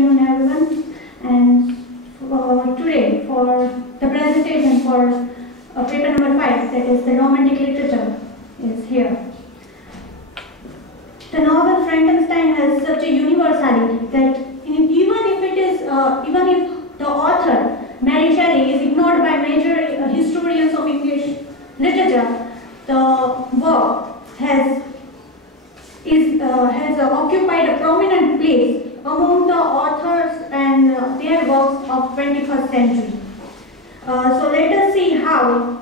afternoon, everyone. And today, for the presentation for paper number 5, that is the romantic literature, is here. The novel Frankenstein has such a universality that even if the author Mary Shelley is ignored by major historians of English literature, the work has occupied a prominent place among the authors and their works of 21st century. So let us see how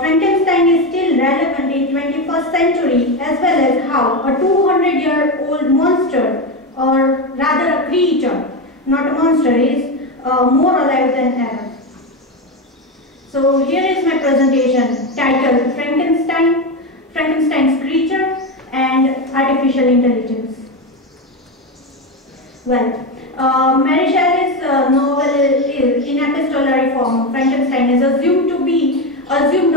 Frankenstein is still relevant in 21st century, as well as how a 200-year-old monster, or rather a creature, not a monster, is more alive than ever. So here is my presentation titled Frankenstein's Creature and Artificial Intelligence. Well, Mary Shelley's novel is in epistolary form. Frankenstein is assumed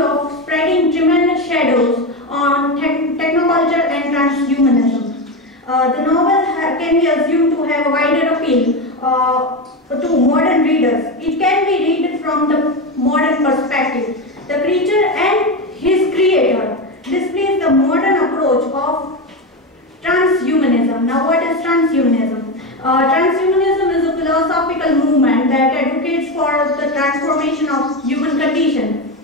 of spreading tremendous shadows on technoculture and transhumanism. The novel can be assumed to have a wider appeal to modern readers. It can be read from the modern perspective. The creature and his creator displays the modern approach of transhumanism. Now, what is transhumanism? Transhumanism is a philosophical movement that advocates for the transformation of human condition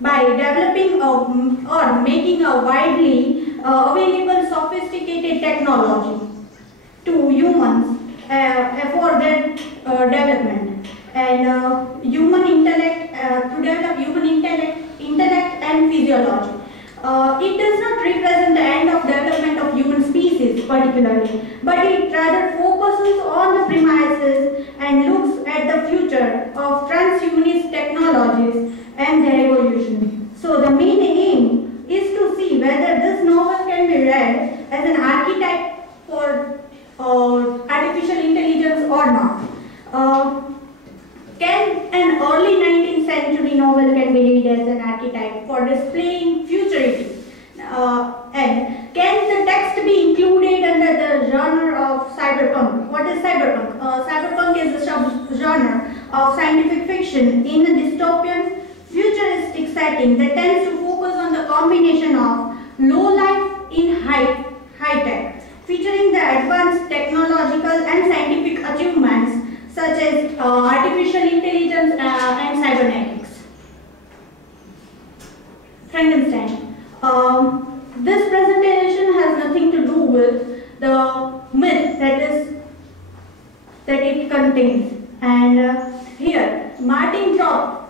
by developing or making a widely available sophisticated technology to humans for their development and human intellect to develop human intellect and physiology. It does not represent the end of development of human species particularly, but it rather focuses on the premises and looks at the future of transhumanist technologies and their evolution. So the main aim is to see whether this novel can be read as an archetype for artificial intelligence or not. Can an early 19th century novel can be read as an archetype for displaying futurity? And can the text be included under the genre of cyberpunk? What is cyberpunk? Cyberpunk is a subgenre of scientific fiction in a dystopian futuristic setting that tends to focus on the combination of low life in high tech, featuring the advanced technological and scientific achievements such as artificial intelligence and cybernetics. Frankenstein. This presentation has nothing to do with the myth that it contains. And here, Martin Tropf,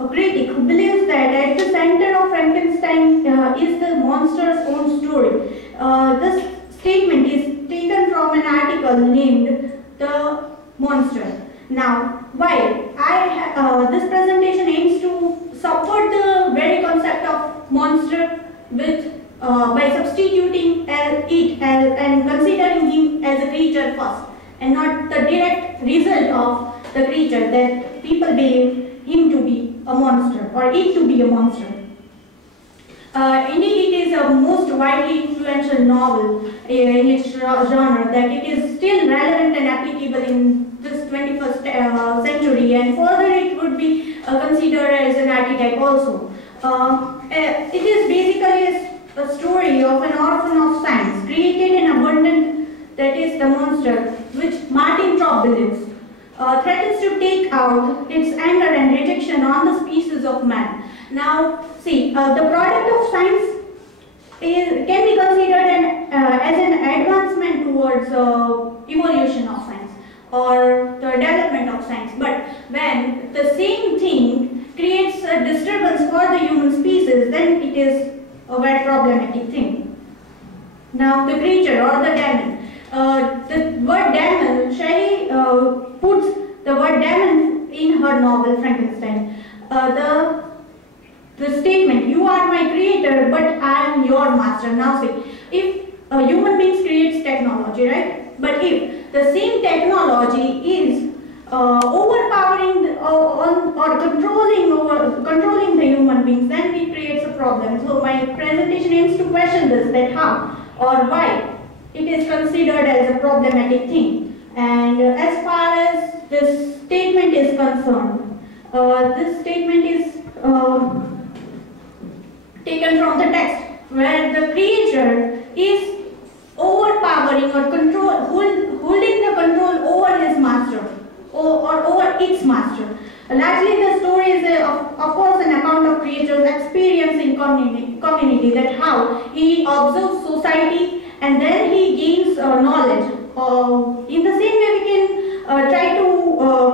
a critic who believes that at the center of Frankenstein is the monster's own story. This statement is taken from an article named "The Monster." Now, while this presentation aims to support the very concept of monster with by substituting it and considering him as a creature first, and not the direct result of the creature that people believe him to be a monster or it to be a monster. Indeed, it is a most widely influential novel in its genre, that it is still relevant and applicable in this 21st century, and further it would be considered as an archetype also. It is basically a story of an orphan of science, created and abundant, that is the monster, which Martin Tropf believes threatens to take out its anger and rejection on the species of man. Now, see, the product of science can be considered as an advancement towards evolution of science or the development of science. But when the same thing creates a disturbance for the human species, then it is a very problematic thing. Now, the creature or the demon. The word demon, Shelley puts the word demon in her novel Frankenstein. The statement, "You are my creator, but I am your master." Now see, if human beings creates technology, right? But if the same technology is overpowering or controlling the human beings, then it creates a problem. So my presentation aims to question this, that how or why it is considered as a problematic thing. And as far as this statement is concerned, this statement is taken from the text, where the creature is overpowering or holding the control over his master or over its master. Largely, the story is, of course, an account of creatures' experience in community, that how he observes society and then he gains knowledge. In the same way, we can try to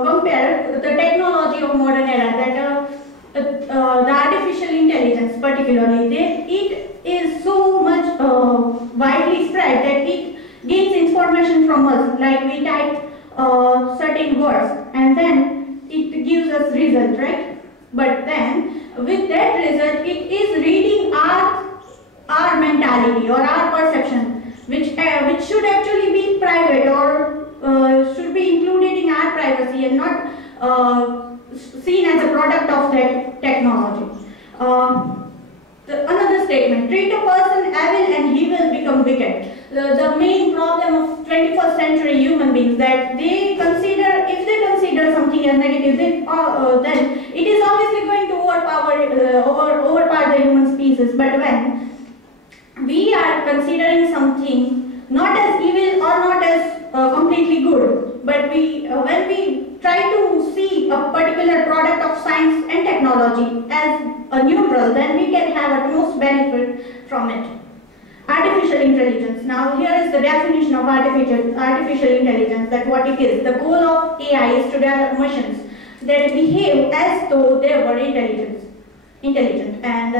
compare the technology of modern era, that the artificial intelligence particularly, it is so much widely spread that it gains information from us, like we type certain words and then it gives us result, right? But then with that result, it is reading our mentality or our perception, which should actually be private or should be included in our privacy and not seen as a product of that technology. Another statement: treat a person evil and he will become wicked. The main problem of 21st century human beings, that they consider, if they consider something as negative, then it is obviously going to overpower the human species. But when we are considering something not as evil or not as completely good, but when we try to see a particular product of science and technology as a neutral, then we can have utmost benefit from it. Artificial intelligence. Now here is the definition of artificial intelligence, that what it is. The goal of AI is to develop machines that behave as though they were intelligent. And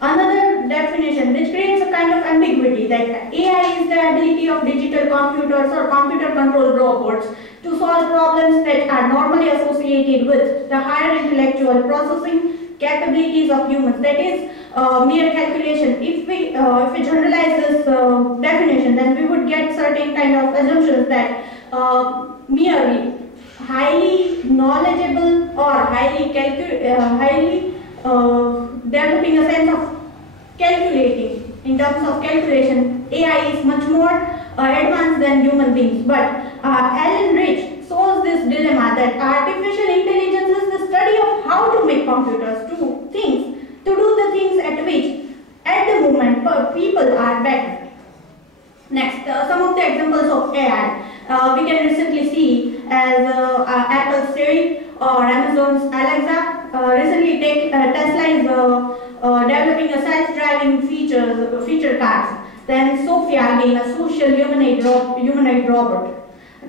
another definition which creates a kind of ambiguity, that AI is the ability of digital computers or computer controlled robots to solve problems that are normally associated with the higher intellectual processing capabilities of humans. That is mere calculation. If we generalize this definition, then we would get certain kind of assumptions that merely highly knowledgeable or highly developing a sense of calculating. In terms of calculation, AI is much more advanced than human beings. But Alan Rich solves this dilemma, that artificial intelligence is the study of how to make computers do the things at which, at the moment, people are better. Next, some of the examples of AI we can recently see as Apple's Siri or Amazon's Alexa. Recently, Tesla is developing a self-driving feature cars. Then Sophia, again, a social humanoid robot.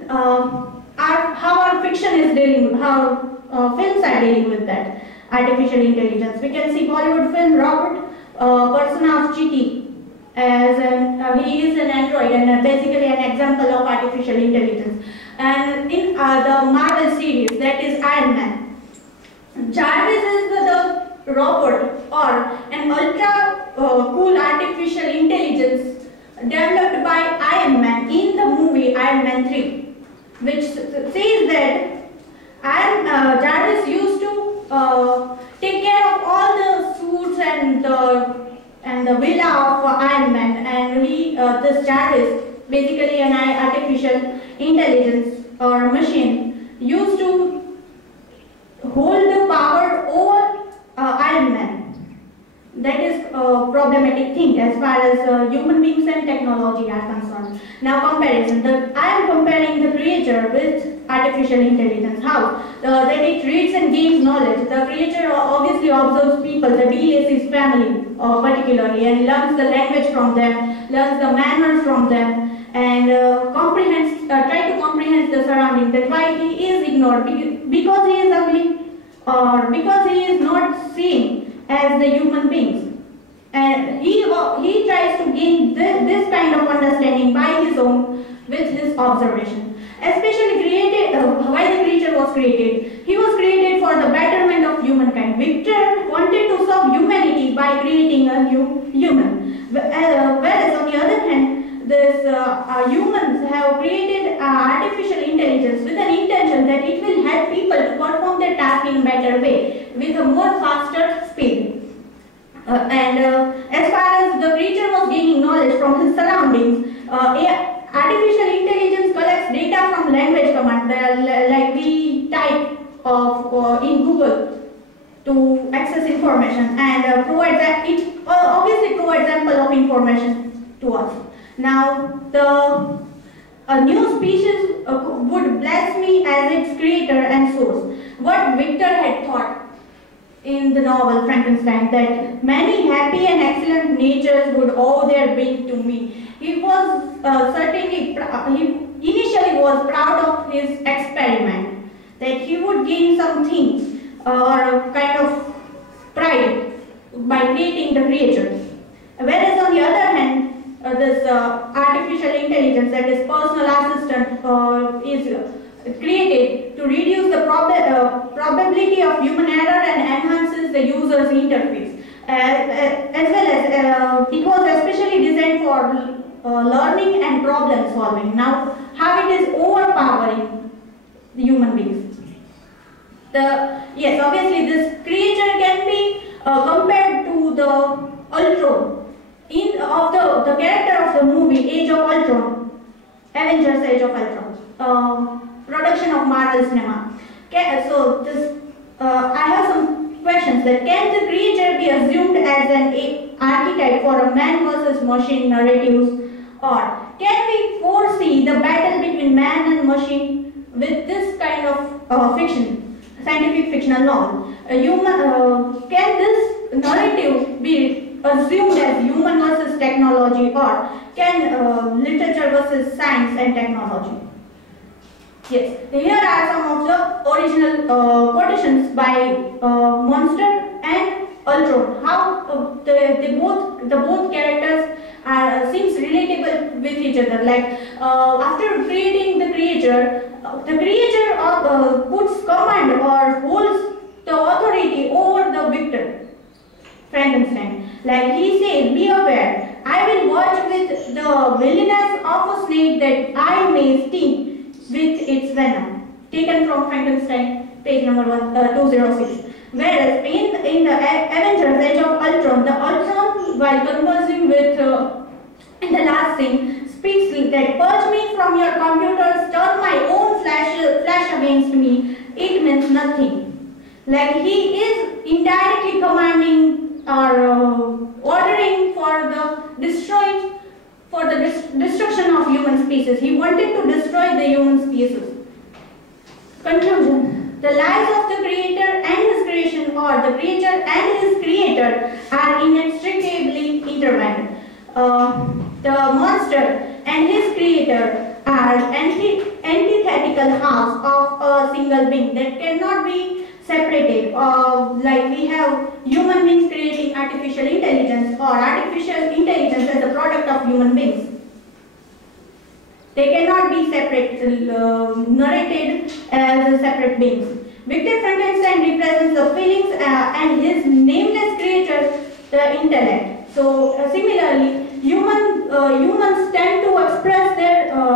How our fiction is dealing with, how films are dealing with that artificial intelligence. We can see Bollywood film Robert, persona of GT, as he is an android and basically an example of artificial intelligence. And in the Marvel series, that is Iron Man, Jarvis is the robot or an ultra cool artificial intelligence developed by Iron Man in the movie Iron Man 3, which says that Jarvis used to take care of all the suits and the villa of Iron Man, and this Jarvis, basically an artificial intelligence or machine, used to hold the power over Iron Man. That is a problematic thing as far as human beings and technology are concerned. Now comparison. I am comparing the creature with artificial intelligence. How? That it reads and gains knowledge. The creature obviously observes people, the DS's family particularly, and learns the language from them, learns the manners from them, and try to comprehend the surroundings. That's why he is ignored, because he is ugly or because he is not seen as the human beings. And he tries to gain this kind of understanding by his own, with his observation. Especially why the creature was created. He was created for the betterment of humankind. Victor wanted to serve humanity by creating a new human. Whereas on the other hand, humans have created artificial intelligence with an intention that it will help people to perform their task in a better way, with a more faster speed. As far as the creature was gaining knowledge from his surroundings, Artificial intelligence collects data from language command, like we type in Google to access information, and provides that it obviously provides ample of information to us. Now, a new species would bless me as its creator and source. What Victor had thought in the novel Frankenstein, that many happy and excellent natures would owe their being to me. He was certainly, he initially was proud of his experiment, that he would gain something or a kind of pride by creating the creature. Whereas on the other hand, this artificial intelligence, that is personal assistant, is created to reduce the probability of human error and enhances the user's interface. As well as it was especially designed for learning and problem solving. Now, how it is overpowering the human beings. Yes, obviously this creature can be compared to the Ultron. Of the character of the movie Age of Ultron, Avengers Age of Ultron, production of Marvel Cinema. I have some questions. That can the creature be assumed as an archetype for a man versus machine narratives, or can we foresee the battle between man and machine with this kind of fiction, scientific fictional novel? Can this narrative be assumed as human versus technology, or can literature versus science and technology? Yes, here are some of the original quotations by Monster and Ultron. How the both characters seems relatable with each other. Like after creating the creature puts command or holds the authority over the victor, Frankenstein. Like he says, be aware, I will watch with the villainous of a snake that I may sting with its venom. Taken from Frankenstein, page number 206. Whereas in the Avengers Age of Ultron, the Ultron, while conversing with, in the last scene, speaks that purge me from your computers, turn my own flash against me, it means nothing. Like he is indirectly commanding or ordering for the destruction of human species. He wanted to destroy the human species. Conclusion. The lives of the creator and his creation, or the creature and his creator, are inextricably intertwined. The monster and his creator are antithetical halves of a single being that cannot be separated. Like we have human beings creating artificial intelligence, or artificial intelligence as a product of human beings. They cannot be narrated as separate beings. Victor Frankenstein represents the feelings and his nameless creature, the intellect. So similarly, humans tend to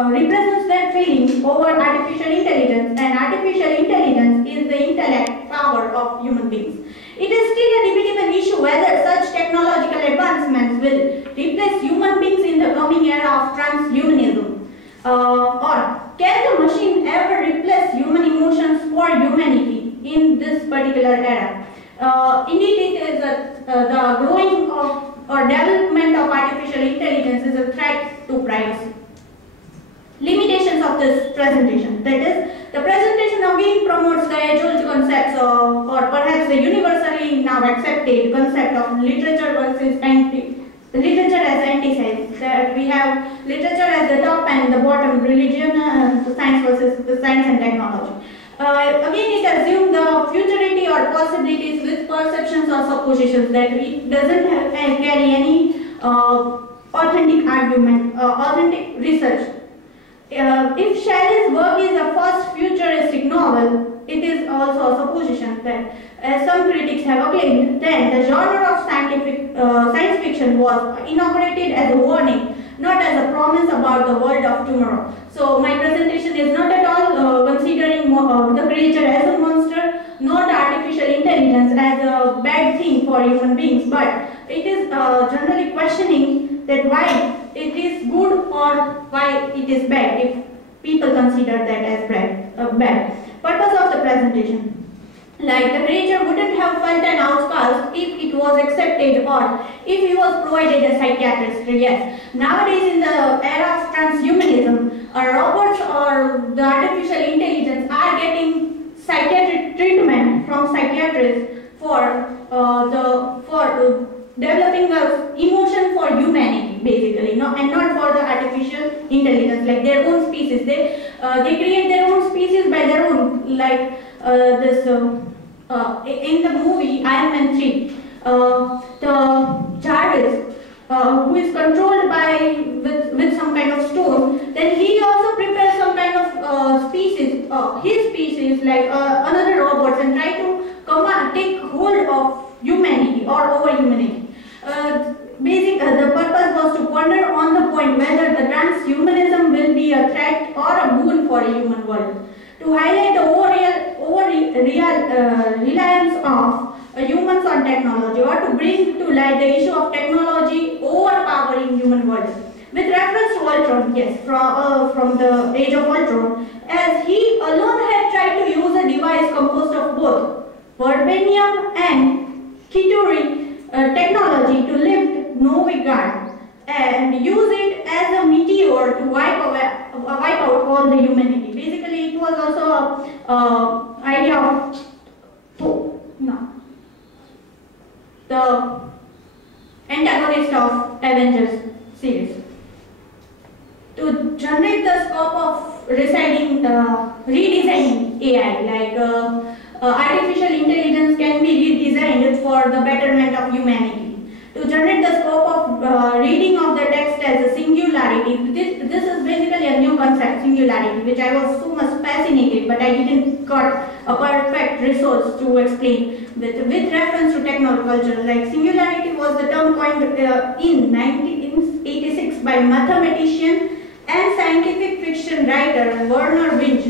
represents their feelings over artificial intelligence, and artificial intelligence is the intellect power of human beings. It is still a debatable issue whether such technological advancements will replace human beings in the coming era of transhumanism. Or can the machine ever replace human emotions for humanity in this particular era? Indeed, it is the growing of or development of artificial intelligence is a threat to privacy. Limitations of this presentation. That is, the presentation again promotes the age-old concepts of, or perhaps the universally now accepted concept of literature versus literature as anti-science. That we have literature as the top and the bottom, religion, the science versus the science and technology. Again, it assumes the futurity or possibilities with perceptions or suppositions, that it doesn't carry any authentic argument, authentic research. If Shelley's work is a first futuristic novel, it is also a supposition that, as some critics have claimed, then the genre of science fiction was inaugurated as a warning, not as a promise about the world of tomorrow. So my presentation is not at all considering the creature as a monster, nor the artificial intelligence as a bad thing for human beings, but it is generally questioning that why it is good or why it is bad if people consider that as bad. Purpose of the presentation. Like the creature wouldn't have felt an outcast if it was accepted or if he was provided a psychiatrist. Yes, nowadays in the era of transhumanism, robots or the artificial intelligence are getting psychiatric treatment from psychiatrists for developing a emotion for humanity, basically, no, and not for the artificial intelligence, like their own species. They create their own species by their own, like in the movie Iron Man 3, the Jarvis, who is controlled by with some kind of stone, then he also prepares some kind of species, his species, like another robots, and try to take hold of humanity or over humanity. The purpose was to ponder on the point whether the transhumanism will be a threat or a boon for a human world, to highlight the reliance of humans on technology, or to bring to light the issue of technology overpowering human world. With reference to Ultron, yes, from the age of Ultron, as he alone had tried to use a device composed of both Verbanium and Kituri technology to lift Novigrad and use it as a meteor to wipe out all the humanity. Basically, it was also an idea of the antagonist of Avengers series. To generate the scope of redesigning AI, like artificial intelligence can be redesigned for the betterment of humanity. To generate the scope of reading of the text as a singularity, this is basically a new concept, singularity, which I was so much fascinated, but I didn't got a perfect resource to explain. With reference to technoculture, like singularity was the term coined in 1986 by mathematician and scientific fiction writer Werner Winch.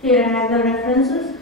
Here are the references.